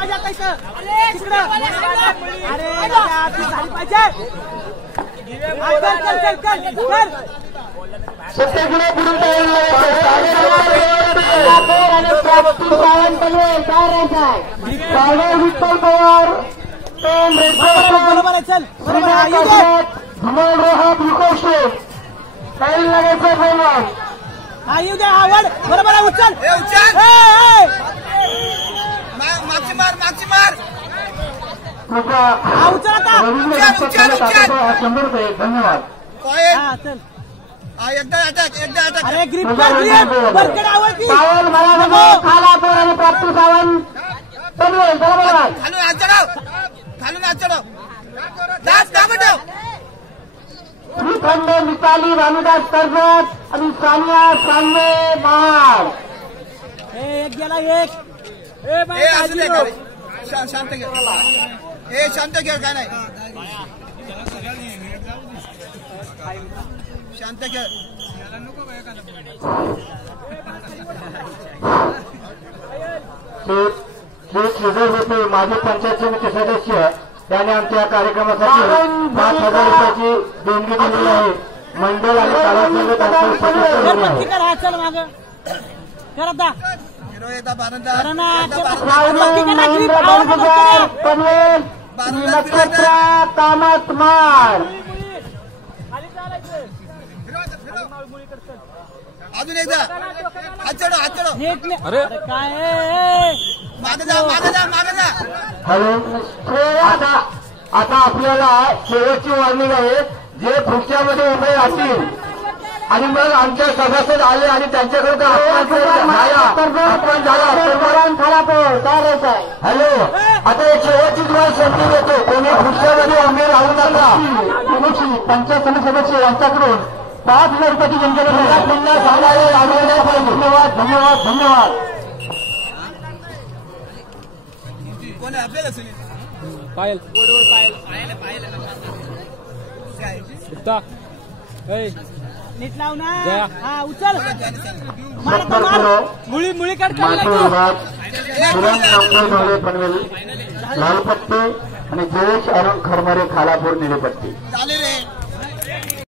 पाहिजे आता इथं तिकडं अरे ती झाली पाहिजे सत्याकडे पुढे विठ्ठल पवार बरोबर आहे चल बरोबर काही लागायचं बोलवा हा येऊ दे आवड बरोबर आहे उचल मागची मार हा उचल आता 100 रुपये धन्यवाद हा चल एकदा अटॅक अरे ग्रीप बरकड आवडती मला खालापूर आणि प्राप्त सावंत खालून हात चढव दाबटव श्रीखंड मिताली रामदास कर्जत आणि सानिया सानवे महाड एक गेला एक शांत घे शांत घे काय नाही शांत घे होते माजी पंचायत समिती सदस्य त्याने आमच्या कार्यक्रमासाठी 5,000 रुपयाची देणगी दिलेली आहे. मंडळ आणि चल माग करता नक्षत्र कामत मार अजून एकदा हात चढव अरे काय मागे जा हॅलो आता आपल्याला शेवटची वॉर्निंग आहे. जे खुर्च्यामध्ये उभे राहतील आणि मग आमच्या सभासद आले आणि त्यांच्याकडे हॅलो आता एक शेवटची तुम्हाला संधी देतो. कोणी खुर्च्यामध्ये उभे राहू नका. पंचायत समिती सदस्य यांच्याकडून 5,000 रुपयाची जनतेला पुन्हा सांगायला लागलेला पाहिजे. धन्यवाद कोण आहे आपल्याला पायल नीट लाव ना हा उचल मुळी काढ लालपट्टी आणि जयेश अरुण खरमारे खालापूर निळेपट्टी चालेल रे